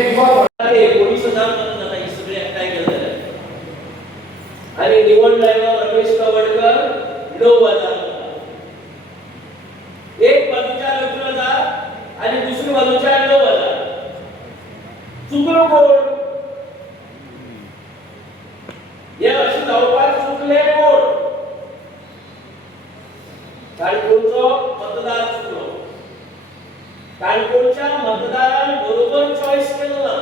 50,000 मतदान ही सगळे एकठांय केले आणि निवडणुकीला रमेश कवडकर 9,000 एक बाजूच्या 9,000 आणि दुसरी बाजूच्या 9,000 चुकलो कोण या अशी जवळपास चुकले कोण काणकोणचो मतदार चुकलो काणकोणच्या मतदारान बरोबर चॉईस केला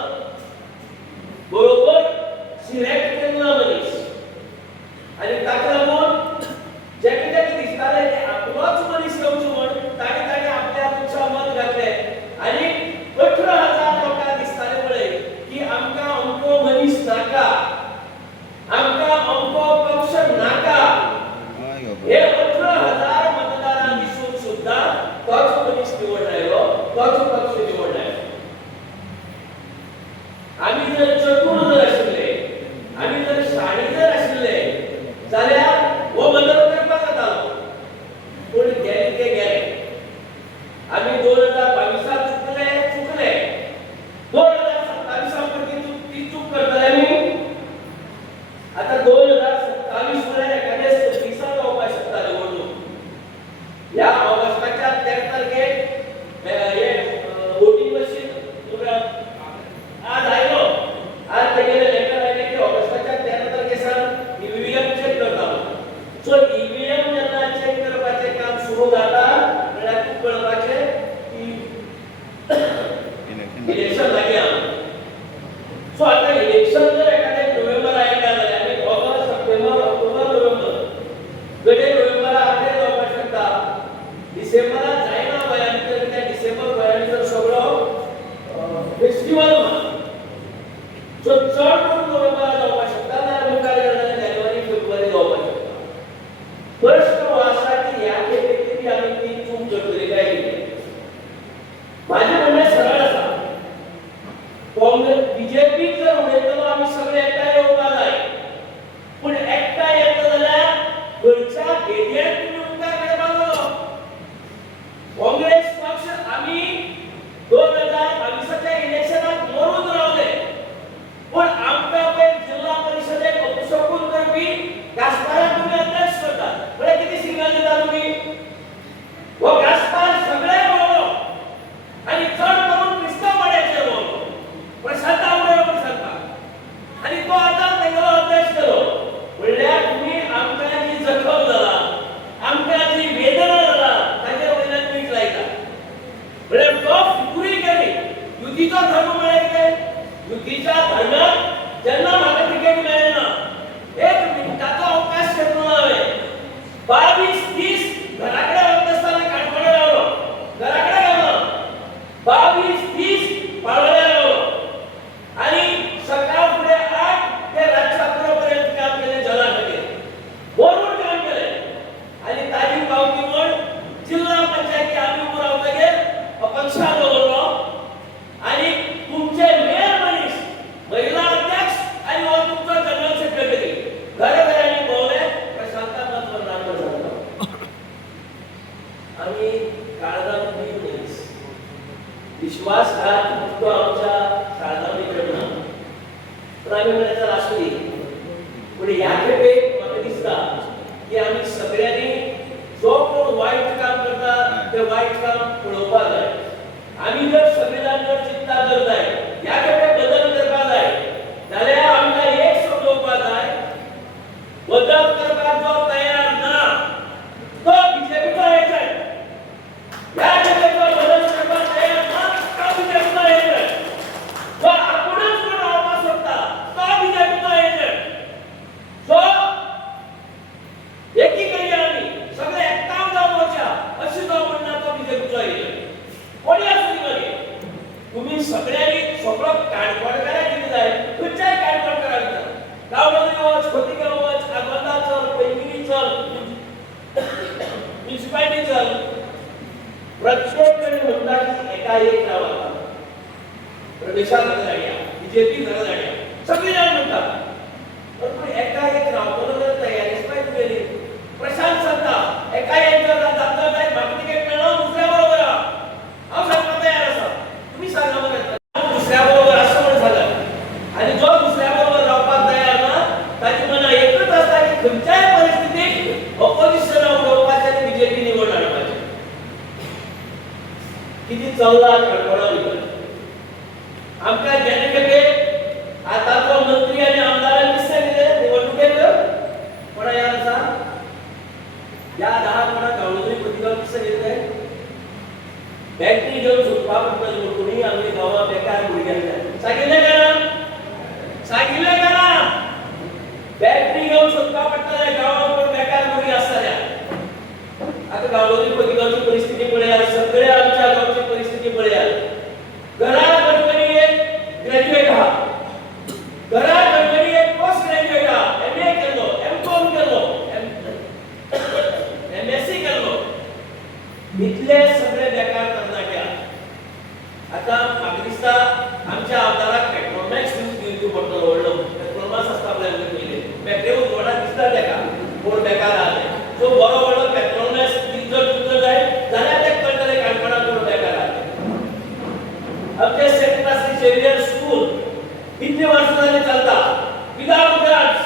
बरोबर सिलेक्ट केला मनीस आणि ताका लागून जे कितें दिसताले ते आपलोच मनीस येवचो म्हण ताणे आपल्या तुमचा मत घातले आणि 18,000 लोकांना दिसताले पळय की आमकां अमको मनीस नाका आमकां अमको पक्ष नाका हे 18,000 मतदारां दिसून सुद्धा तोच मनीस निवडलायलो तोच पक्ष निवडलायलो आम्ही जर चतुर जर आशिल्ले आम्ही जर शाणी जर आशिल्ले जाल्यार हो बदल करपाक जातालो पूण गेले ते गेले आम्ही 2022 चुकले 2027 मध्ये ती चूक करतले आमी आता 2027 मध्ये एखाद्या 26 जावपाक शकता निवडणूक या ऑगस्टाच्या 13 तारखेक हे वोटिंग मशीन आज आयलो आज तेगेले लेटर आयले की ऑगस्टाच्या 13 तारखेसान ईव्हीएम चेक करतालो सो ईव्हीएम जेन्ना चेक करपाचे काम सुरू जाता म्हळ्यार खूब कळपाचे की इलेक्शन लागीं आहा सो आता इलेक्शन जर एखाद्या नोव्हेंबर आयल्या जाल्यार आमी ऑगस्ट सप्टेंबर ऑक्टोबर नोव्हेंबर गडे नोव्हेंबरा आदले जावपाक शकता डिसेंबरा जायना गोंयांत तर त्या डिसेंबर गोंयांत जर सगळो फेस्टिवल सो चड करून नोव्हेंबरा जावपाक शकता नाल्यार मुखार जानेवारी फेब्रुवारी जावपाक शकता प्रश्न हो आसा की ह्या खेपेक कितें आमी ती चूक करतली काय कितें माझे म्हणणें सरळ आसा काँग्रेस बीजेपी जर उडयतलो आमी सगळे एकठांय येवपाक जाय पूण एकठांय येता जाल्यार खंयच्या भेदयेंत तुमी मुखार येवपाक काँग्रेस पक्ष आमी 2022च्या इलेक्शनाक मरून रावले पण आमकां पळय जिल्हा परिशदेक अपशकून करपी गास्पाराक तुमी अध्यक्ष करतात म्हळ्यार कितें सिग्नल दिता तुमी हो गास्पार सगळे बोलो आणि चड करून क्रिस्तांव वाड्याचे बोलो प्रशांत आवडे म्हणून सांगता आणि तो आतां तेगेलो अध्यक्ष केलो म्हणल्यार तुमी आमकां जी जखम जाला आमकां जी वेदना जाला ताचे वयल्यान मीठ लायता म्हळ्यार तो फुकुरी केली युतीचो धर्म म्हळ्यार कितें युतीच्या धर्माक जेन्ना म्हाका तिकेट मेळना एक मिनटाचो अवकाश घेतलो हांवें 22-30 घरा कडेन वता आसतना काणकोणा रावलो घरा कडेन गेलो 22-30 पाळोळ्या रावलो आणि सकाळ फुडें 8 ते रातच्या 11 पर्यंत काम केलें जला खातीर बरोबर काम केलें आणि ताजी पावती म्हण जिल्हा पंचायती आमी उबो रावतकीर अपक्षान दवरलो आणि तुमचे मेयर मनीस महिला अध्यक्ष आणि हो तुमचो जनरल सेक्रेटरी घराघरांनी भोंवले प्रशांतान मत करणार सांगता आमी काळजांत वीर मनीस विश्वासघात तो आमच्या काळजांनी करना पण आमी म्हणटा आसूं दी पूण ह्या खेपेक म्हाका दिसता की आमी सगळ्यांनी जो कोण वायट काम करता ते वायट काम पळोवपाक जाय आमी जर संविधान जर चिंता जर जाय ह्या खेपेक बदल करपाक जाय जाल्यार आमकां एक समजोवपाक जाय बदल करपाक जो तयार ना तो बीजेपीचो एजंट ह्या खेपेक बदल करपाक तयार ना तो बीजेपीचो एजंट जो आपुणूच कोण रावपाक सोदता तो बीजेपीचो एजंट जो एकी करी आमी सगळे एकठांय जावन वचा अशी जो म्हणना तो बीजेपीचो एजंट कोणी आसूं दी मागीर तुम्ही सगळ्यांनी सगळो काणकोणकाराक कितें जाय खंयच्याय काणकोणकाराक जाय गांवडोंगरी वच खोतिगांव वच आगोंदा चल पैंगिणी चल म्युनिसिपालिटी चल प्रत्येक कडेन म्हणटा की एकाएक रावता प्रदेशाक जाणा बीजेपी घरा जाणा सगळीं जाण म्हणटात पूण एकाएक रावतलो जाल्यार तयारीच पाय तुगेली प्रशांत सांगता एकाएक जर जाता जायत म्हाका तिकेट मेळना दुसऱ्या बरोबर हांव सांगपाक तयार आसा तुम्ही सांगा मला दुसऱ्या बरोबर आमका जेणे खेपे आताचो मंत्री आणि आमदारांनी दिसले निवडणुकेक कोणा याद आसा या 10 कोणा गावडोळी प्रतिगाव दिसले गेले बॅटरी घेऊन सुटपा पडटली कोणी आमच्या गावा बेकार भुरग्यांक सांगितले का ना बॅटरी घेऊन सुटपा पडटले गावात बेकार भुरगी आसतल्या आता गावडोळी प्रतिगावची परिस्थिती पळयात सगळे आमच्या गावची परिस्थिती पळयात घरात गणपती एक ग्रॅज्युएट हा घरात गणपती एक पोस्ट ग्रॅज्युएट हा एमए केलो एमकॉम केलो एमएससी केलो इतले सगळे बेकार तरणाटे आता म्हाका दिसता आमच्या आमदाराक पेट्रोमॅक्स दिवचो पडटलो व्हडलो पेट्रोमास आसता आपल्या पयलीं पेट्रोल उजवाडाक दिसता तेका कोण बेकार आहा सो बरो व्हडलो पेट्रोमॅक्स दिवचो जाय जाल्यार तेका कळटलें काणकोणाक कोण बेकार आहा आमचे सेंट फ्रांसिस झेवियर स्कूल इतले वर्सां जाली चलता विदाउट ग्रांट्स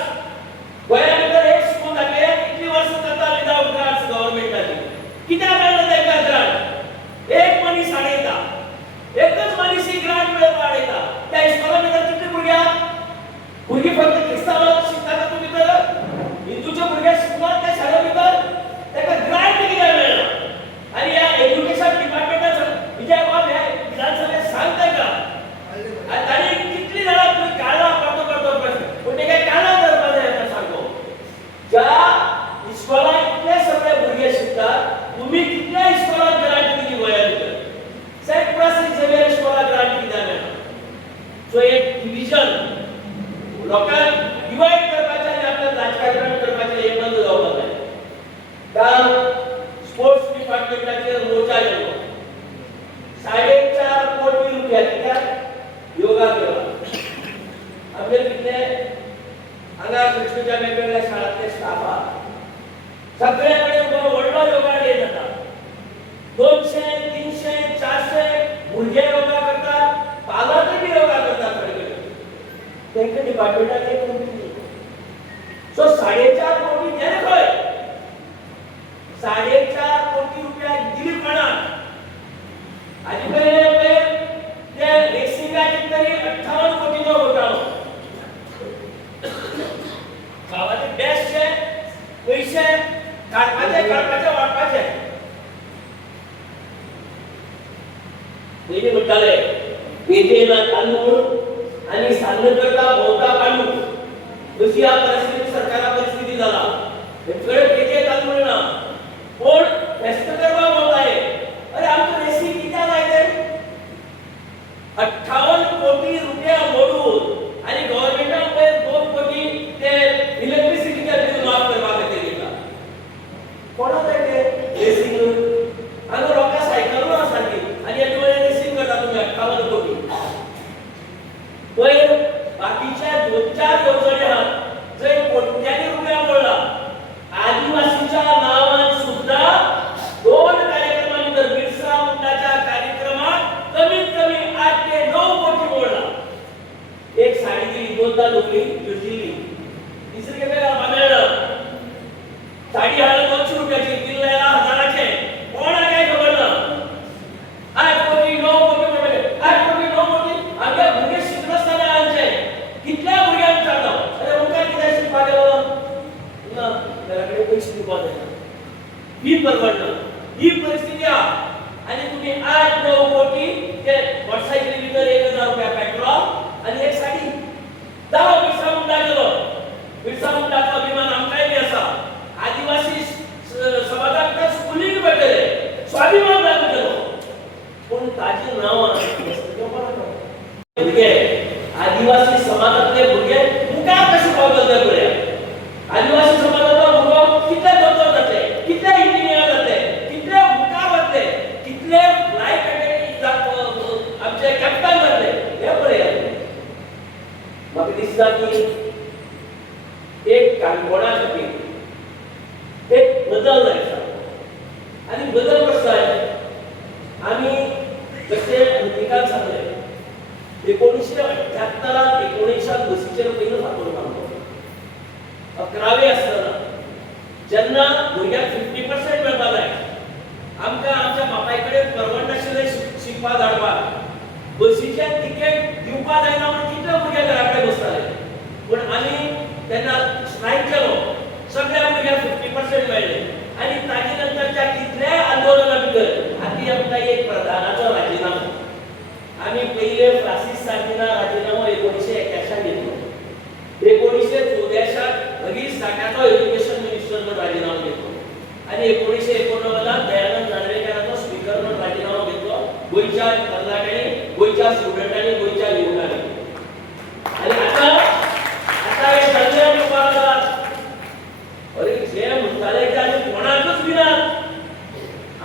गोंया भितर एक स्कूल दाखयात इतली वर्सां चलता विदाउट ग्रांट्स गव्हर्नमेंटाची कित्याक मेळना तेका ग्रांट एक मनीस हाडयता एकच मनीस ही ग्रांट मेळोवपाक हाडयता त्या इस्कॉला भितर कितले भुरगीं फक्त क्रिस्तांवांक शिकतात तातूंत भितर हिंदूचे भुरगे शिकतात त्या शाळे भितर तेका ग्रांट कित्याक मेळना आनी ह्या एज्युकेशन डिपार्टमेंटान विजय बाब ह्या विधानसभेत सांगता का आनी ताणी कितली जाणां तुमी काळा करतो प्रश्न पूण तेका काळा करपा जाय आतां सांगो ज्या इस्कॉलांत इतले सगळे भुरगे शिकतात तुम्ही कितल्या इस्कॉलांत ग्रांट दिली गोंया भितर सेंट फ्रांसिस झेवियर इस्कॉलाक ग्रांट कित्याक मेळना सो एक डिविजन लोकांक डिवायड करपाचें आनी आपल्याक राजकारण करपाचें हे बंद जावपाक जाय काल स्पोर्ट्स डिपार्टमेंटाचेर मोर्चा गेलो 4.5 कोटी रुपया कित्याक योगा करपाक आमचे कितले हांगा कृष्णच्या वेगवेगळ्या शाळांतले स्टाफ आहा सगळे कडेन बरो व्हडलो योगा डे जाता 200 300 400 भुरगे योगा करतात पालक बी योगा करतात थोडे कडेन तेंका डिपार्टमेंटाचे सो 4.5 कोटी देणे खंय 4.5 कोटी रुपया दिली कोणाक आनी पहिले ते रेसिंगाचे तरी 58 कोटीचो घोटाळो गावाचे बेस्टचे पयशे काडपाचे वाटपाचे पयलीं म्हणटाले पेजेना तांदूळ आनी सान्न करता भोवता काडू अशी ह्या परिस्थिती सरकारा परिस्थिती जाला सगळे पेजे तांदूळ ना पूण फेस्त करपाक भोवताय अरे आमकां रेसी कित्याक जाय ते 58 कोटी रुपया मोडून आनी गव्हर्नमेंटान पयर 2 कोटी ते इलेक्ट्रिसिटीचे बील माफ करपा खातीर दिता कोणा जाय ते रेसिंग हांगा लोकां सायकलूय आसा सारकी आनी एक वेळेर रेसिंग करता तुमी 58 कोटी पयर बाकीचे 2-4 येवजणे आहात जंय कोट्यांनी रुपया मोडला आदिवासीच्या नांवान सुद्धा 2 कार्यक्रमां भितर बिरसा मुंडाच्या कार्यक्रमात कमीत कमी 8 ते 9 कोटी मोडला एक साडी दिली 2दा लोकली दिली तिसरी खेपे मेळ्ळा साडी हाडून 200 रुपयाची दिल्लेला हजाराचे कोणाक काय खबर ना 8 कोटी 9 कोटी 8 कोटी 9 कोटी आमच्या भुरगे शिकनासतना आमचे कितल्या भुरग्यांक चाललो अरे मुखार कित्याक शिकपा गेलो ना घराकडे पयशे दिवपाक जाय ही परवडना ही परिस्थिती आहा आनी तुमी 8-9 कोटी ते मोटरसायकली भितर 1000 रुपया पेट्रोल आनी एक साडी जालो बिरसा मुंडा गेलो बिरसा मुंडाचो अभिमान आमकांय बी आसा आदिवासी समाजाक तर स्कुलीक भेटले स्वाभिमान जातलो पूण ताजी नांवां भुरगे आदिवासी समाजातले भुरगे मुखार कशे पावतले ते पळया आदिवासी समाजाचो भुरगो कितले दोतोर जातले कितले इंजिनियर जातले कितले मुखार वतले कितले फ्लायट आमचे कॅप्टन जातले हे पळया म्हाका दिसता की एक काणकोणा खातीर एक बदल जाय आसा आनी बदल कसो जाय आमी जशें अंतिकान सांगलें 1978 19 बसीचेर पयलो फातर मारलो 11वे आसतना जेन्ना भुरग्यांक 50% मेळपा जाय आमकां आमच्या बापाय कडेन परवडनाशिल्लें शिकपा धाडपाक बसीचे तिकीट दिवपा जायना म्हणून कितले भुरगे घराकडे बसताले पण आम्ही त्यांना स्ट्राईक केलो सगळ्या भुरग्यांक 50% मेळ्ळे आणि ताजे नंतरच्या कितल्या आंदोलना भितर आधी आमकां एक प्रधानाचो राजीनामो आम्ही पहिले फ्रांसीस सांतिना राजीनामो 1981 घेतलो 1984 भगीर साठाचो एज्युकेशन मिनिस्टर म्हणून राजीनामो घेतलो आणि 1989 दयानंद नार्वेकाराचो स्पीकर म्हणून राजीनामो घेतलो गोंयच्या तरणाट्यांनी गोंयच्या स्टुडंटांनी गोंयच्या युवकांनी आणि आता हे सगळे लोकांना अरे जे म्हणताले की आम्ही कोणाकच विनात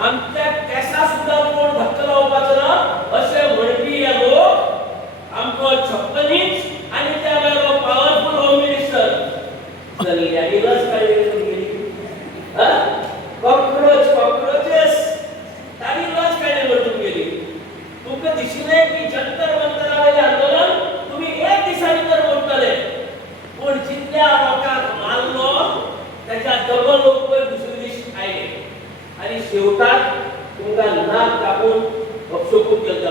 आमच्या केसा सुद्धा कोण धक्का लावपाचो ना असे म्हणपी हे लोक आमको 56 इंच आणि त्या वेळेला पॉवरफुल होम मिनिस्टर चल्ल्यानी लस काढली गेली कॉकरोचेस ताणी लस काढली वरतून गेली तुमका दिसले की जंतर मंतरावेले आंदोलन तुम्ही एक दिसा भितर मोडटले पण जितल्या लोकांक मारलो त्याच्या डबल लोक दुसरे दीस आयले आणि शेवटाक तुमका नाक कापून अपशोकून केलता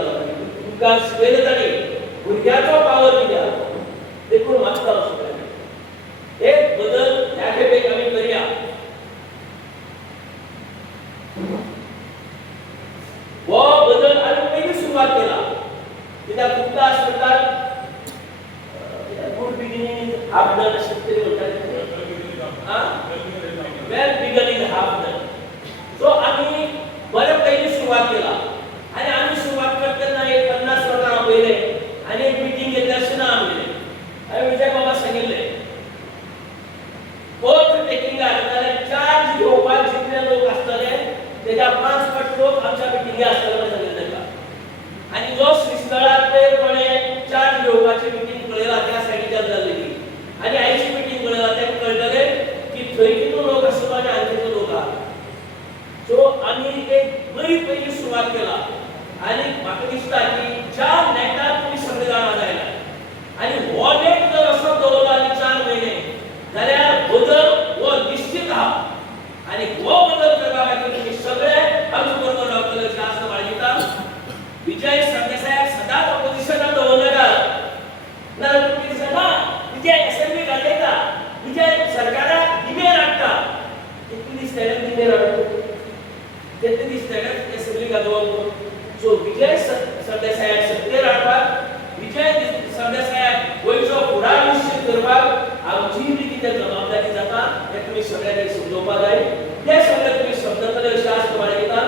तुमका स्पेल जाणी भुरग्याचो पावर दिल्या देखून मागता सगळ्यांनी एक बदल ह्या खेपेक आमी करया वो बदल आमी पयली सुरवात केला कित्याक तुमकां आसतात good beginning is half done अशें तरी म्हणटात well begun is half done so आमी बरे पयली सुरवात केला आणि आम्ही सुरुवात करताना एक 50 लोकांना पहिले आणि एक मीटिंग घेतली अशी ना आमगेले आणि विजय बाबा सांगितले पोस्ट टेकिंगार जाल्यार चार्ज घेवपाक जितले लोक आसतले तेच्या 5 पट लोक आमच्या मीटिंगे आसतले म्हणून सांगितले ताका आणि जो श्रीस्थळार कोणे चार्ज घेवपाची मीटिंग पळयला त्या सायडीच्यान जाल्ली आणि आयची मीटिंग पळयला तेका कळटले की थंय कितलो लोक आसलो आनी हांगा कितलो लोक आहा सो आम्ही एक बरी पहिली सुरुवात केला आणि म्हाका दिसता की ज्या नेटार तुम्ही सगळे जाणा जायना आणि हो नेट जर असो दवरलो आनी 4 महिने जाल्यार बदल हो निश्चित आहा आणि हो बदल करपा खातीर तुम्ही सगळे आमचे बरोबर रावतले अशें आस्त बाळगिता विजय सरदेसायाक सदांच ऑपोजिशनाक दवरनाका नाजाल्यार तुमी दिसना विजय असेंब्ली घालयता विजय सरकाराक दिमेर हाडटा कितले दीस तेणे दिमेर हाडटा कितले दीस तेणे असेंब्ली घालवप सो विजय सरदेसायाक सत्तेर हाडपाक विजय सरदेसायाक गोंयचो फुडार निश्चित करपाक आमची बी कितें जबाबदारी जाता हें तुमी सगळ्यांनी समजोवपाक जाय ते सगळे तुमी समजतले अशें आस्त बाळगिता